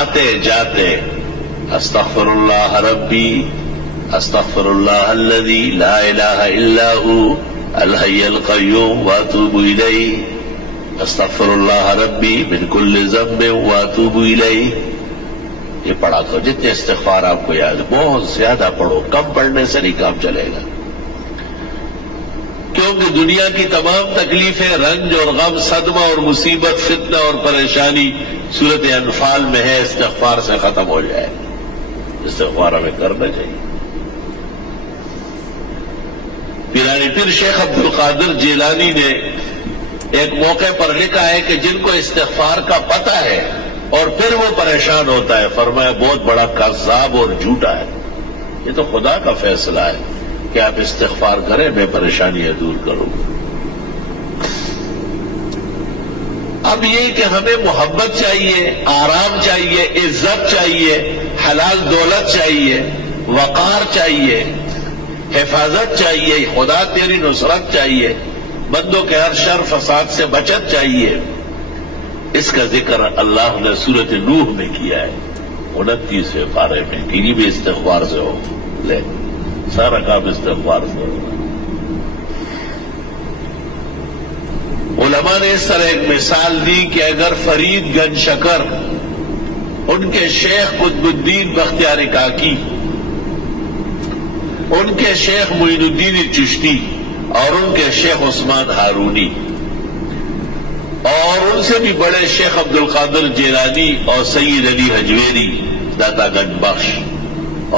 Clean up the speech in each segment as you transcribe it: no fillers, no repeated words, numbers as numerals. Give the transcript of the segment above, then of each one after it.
آتے جاتے استغفر اللہ ربی استغفر اللہ الذی لا الہ الا ہو الحی القیوم واتوب الیہ استغفر اللہ ربی من کل ذنب واتوب الیہ. یہ پڑھا کرو جتنے استغفار آپ کو یاد. بہت زیادہ پڑھو, کم پڑھنے سے نہیں کام چلے گا, کیونکہ دنیا کی تمام تکلیفیں, رنج اور غم, صدمہ اور مصیبت, فتنہ اور پریشانی سورت انفال میں ہے. استغفار سے ختم ہو جائے. استغفار ہمیں کرنا چاہیے. پیرانی پیر شیخ عبد القادر جیلانی نے ایک موقع پر لکھا ہے کہ جن کو استغفار کا پتہ ہے اور پھر وہ پریشان ہوتا ہے, فرمایا بہت بڑا کذاب اور جھوٹا ہے. یہ تو خدا کا فیصلہ ہے کہ آپ استغفار کریں, میں پریشانیاں دور کروں. اب یہ کہ ہمیں محبت چاہیے, آرام چاہیے, عزت چاہیے, حلال دولت چاہیے, وقار چاہیے, حفاظت چاہیے, خدا تیری نصرت چاہیے, بندوں کے ہر شر فساد سے بچت چاہیے. اس کا ذکر اللہ نے سورت نوح میں کیا ہے 29ویں پارے میں. کسی بھی استغفار سے ہو لے, سارا کام استغفار سے ہوگا. علماء نے اس طرح ایک مثال دی کہ اگر فرید گنج شکر, ان کے شیخ قطب الدین بختیار کاکی, ان کے شیخ معین الدین چشتی اور ان کے شیخ عثمان ہارونی اور ان سے بھی بڑے شیخ عبد القادر جیلانی اور سید علی حجویری داتا گنج بخش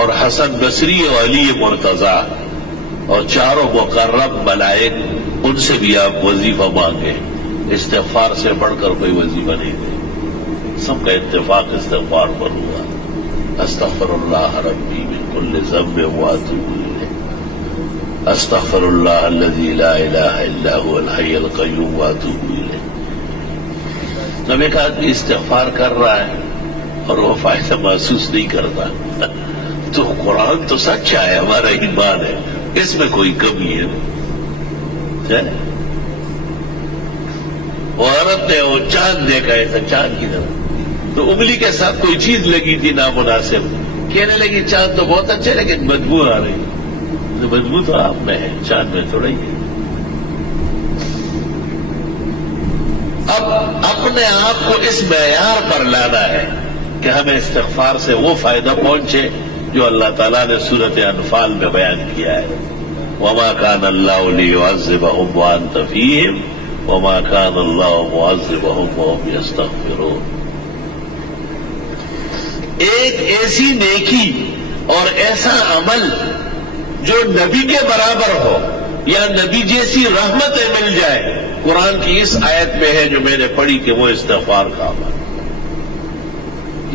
اور حسن بصری اور علی مرتضیٰ اور چاروں مقرب ملائک, ان سے بھی آپ وظیفہ مانگے. استغفار سے بڑھ کر کوئی وظیفہ نہیں دے. سب کا اتفاق استغفار پر ہوا. استغفر اللہ ربی من کل ذنب واتوب الیہ استغفر اللہ الذی لا الہ الا هو الحی القیوم واتوب الیہ. جب ایک آدمی استغفار کر رہا ہے اور وہ فائدہ محسوس نہیں کرتا تو قرآن تو سچا ہے, ہمارا ایمان ہے, اس میں کوئی کمی ہے. وہ عورت نے وہ چاند دیکھا ہے, چاند کی طرف تو انگلی کے ساتھ کوئی چیز لگی تھی نامناسب, کہنے لگی چاند تو بہت اچھے لیکن بدبو آ رہی. تو بدبو تو آپ میں ہے, چاند میں تھوڑا ہی ہے. اب اپنے آپ کو اس معیار پر لانا ہے کہ ہمیں استغفار سے وہ فائدہ پہنچے جو اللہ تعالیٰ نے سورت انفال میں بیان کیا ہے. وما كان الله ليعذبهم وانت فيهم وما كان الله معذبهم وهم يستغفرون. ایک ایسی نیکی اور ایسا عمل جو نبی کے برابر ہو یا نبی جیسی رحمتیں مل جائے, قرآن کی اس آیت میں ہے جو میں نے پڑھی کہ وہ استغفار کا عمل.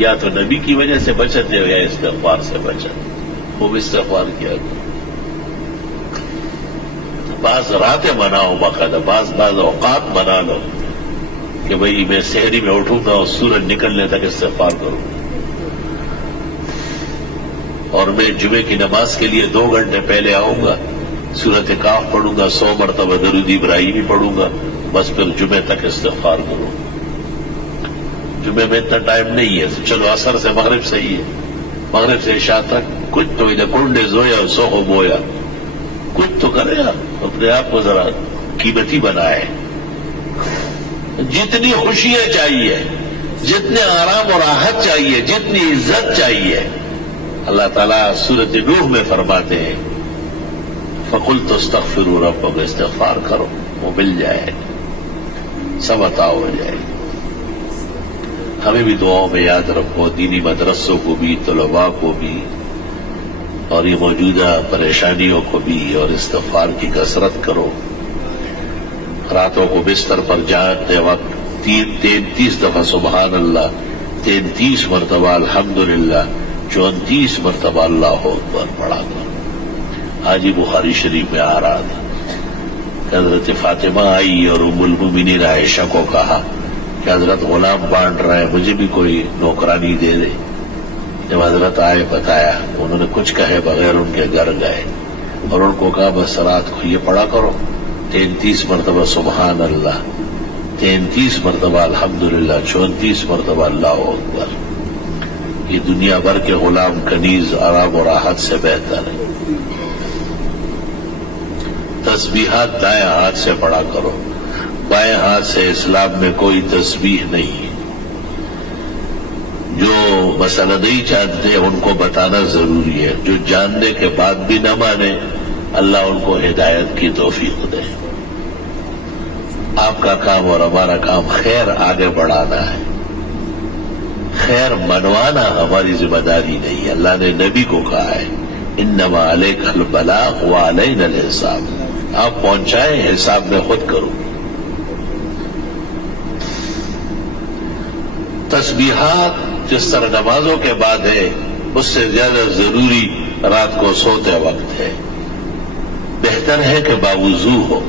یا تو نبی کی وجہ سے بچت ہے یا استغفار سے بچت. خوب استغفار کیا کرو. بعض راتیں مناؤ باقاعدہ, بعض اوقات منا لو کہ بھئی میں سحری میں اٹھوں گا اور سورج نکلنے تک استغفار کروں گا, اور میں جمعے کی نماز کے لیے 2 گھنٹے پہلے آؤں گا, سورت کاف پڑھوں گا, 100 مرتبہ درود ابراہیمی پڑھوں گا, بس پھر جمعے تک استغفار کروں. جمعے میں اتنا ٹائم نہیں ہے, چلو عصر سے مغرب صحیح ہے, مغرب سے عشاء تک کچھ تو ادھر کنڈے زویا اور سوہو بویا, کچھ تو کرے آپ, اپنے آپ کو ذرا قیمتی بنائے. جتنی خوشیاں چاہیے, جتنے آرام اور راحت چاہیے, جتنی عزت چاہیے, اللہ تعالیٰ سورۃ نوح میں فرماتے ہیں فَقُلْتُ اسْتَغْفِرُوا رَبَّكُمْ, استغفار کرو وہ مل جائے, سب عطا ہو جائے. ہمیں بھی دعاؤں میں یاد رکھو, دینی مدرسوں کو بھی, طلباء کو بھی, اور یہ موجودہ پریشانیوں کو بھی, اور استغفار کی کثرت کرو. راتوں کو بستر پر جاگتے وقت 33 دفعہ سبحان اللہ, 33 مرتبہ الحمدللہ, 34 مرتبہ اللہ اکبر پڑھا کر. حاجی بخاری شریف میں آ رہا تھا, حضرت فاطمہ آئی اور ام المؤمنین عائشہ کو کہا کہ حضرت غلام بانٹ رہے ہیں, مجھے بھی کوئی نوکرانی دے دے. جب حضرت آئے بتایا, انہوں نے کچھ کہے بغیر ان کے گھر گئے اور ان کو کہا بس رات کو یہ پڑھا کرو 33 مرتبہ سبحان اللہ, 33 مرتبہ الحمدللہ, 34 مرتبہ اللہ اکبر. یہ دنیا بھر کے غلام کنیز آرام و راحت سے بہتر ہے۔ تسبیحات دائیں ہاتھ سے پڑھا کرو، بائیں ہاتھ سے اسلام میں کوئی تسبیح نہیں ہے۔ جو مسئلہ نہیں جانتے ان کو بتانا ضروری ہے، جو جاننے کے بعد بھی نہ مانے اللہ ان کو ہدایت کی توفیق دے۔ آپ کا کام اور ہمارا کام خیر آگے بڑھانا ہے، خیر منوانا ہماری ذمہ داری نہیں ہے۔ اللہ نے نبی کو کہا ہے انما علیک البلاغ وعلینا الحساب، آپ پہنچائیں، حساب میں خود کرو۔ تسبیحات جس طرح نمازوں کے بعد ہے اس سے زیادہ ضروری رات کو سوتے وقت ہے۔ بہتر ہے کہ باوضو ہو،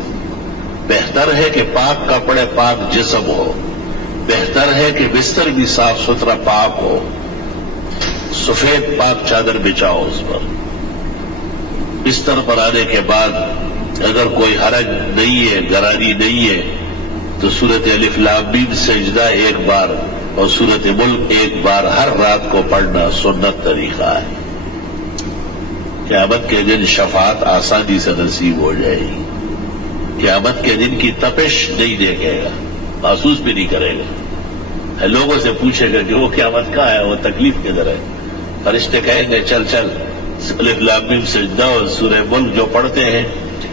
بہتر ہے کہ پاک کپڑے پاک جسم ہو، بہتر ہے کہ بستر بھی صاف ستھرا پاک ہو، سفید پاک چادر بچھاؤ اس پر۔ بستر پر آنے کے بعد اگر کوئی حرج نہیں ہے، گرانی نہیں ہے تو سورۃ الف لام میم سجدہ ایک بار اور سورۃ ملک ایک بار ہر رات کو پڑھنا سنت طریقہ ہے۔ قیامت کے دن شفاعت آسانی سے نصیب ہو جائے گی، قیامت کے دن کی تپش نہیں دیکھے گا، محسوس بھی نہیں کرے گا۔ لوگوں سے پوچھے گا کہ وہ قیامت کہاں ہے، وہ تکلیف کدھر ہے؟ فرشتے کہیں گے چل چل الف لام میم سجدہ اور سورہ ملک جو پڑھتے ہیں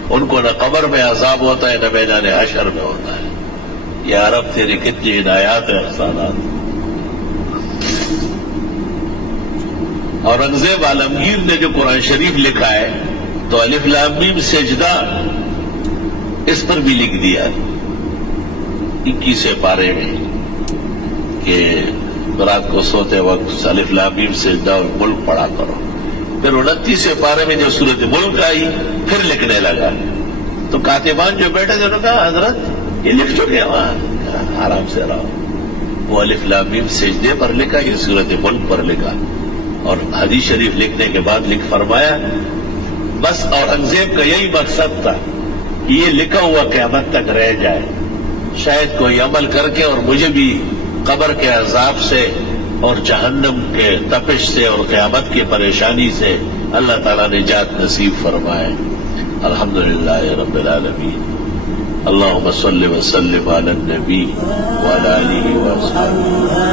ان کو نہ قبر میں عذاب ہوتا ہے نہ میدان حشر میں ہوتا ہے۔ یا رب تیری کتنی ہدایات ہیں، احسانات۔ اورنگزیب عالمگیر نے جو قرآن شریف لکھا ہے تو الف لام میم سجدہ اس پر بھی لکھ دیا 21 پارے میں کہ رات کو سوتے وقت الف لام میم سجدہ اور ملک پڑھا کرو۔ پھر 29 پارے میں جب سورۃ ملک آئی پھر لکھنے لگا تو کاتبان جو بیٹھے تھے انہوں نے کہا حضرت یہ لکھ چکے ہیں، وہاں آرام سے رہو۔ وہ الف لام میم سجدے پر لکھا، یہ سورۃ ملک پر لکھا، اور حدیث شریف لکھنے کے بعد لکھ فرمایا بس اورنگزیب کا یہی مقصد تھا کہ یہ لکھا ہوا قیامت تک رہ جائے، شاید کوئی عمل کر کے اور مجھے بھی قبر کے عذاب سے اور جہنم کے تپش سے اور قیامت کی پریشانی سے اللہ تعالیٰ نے نجات نصیب فرمائے۔ الحمدللہ رب العالمین۔ اللہم صل وسلم علی النبی وعلی آلہ وصحبہ۔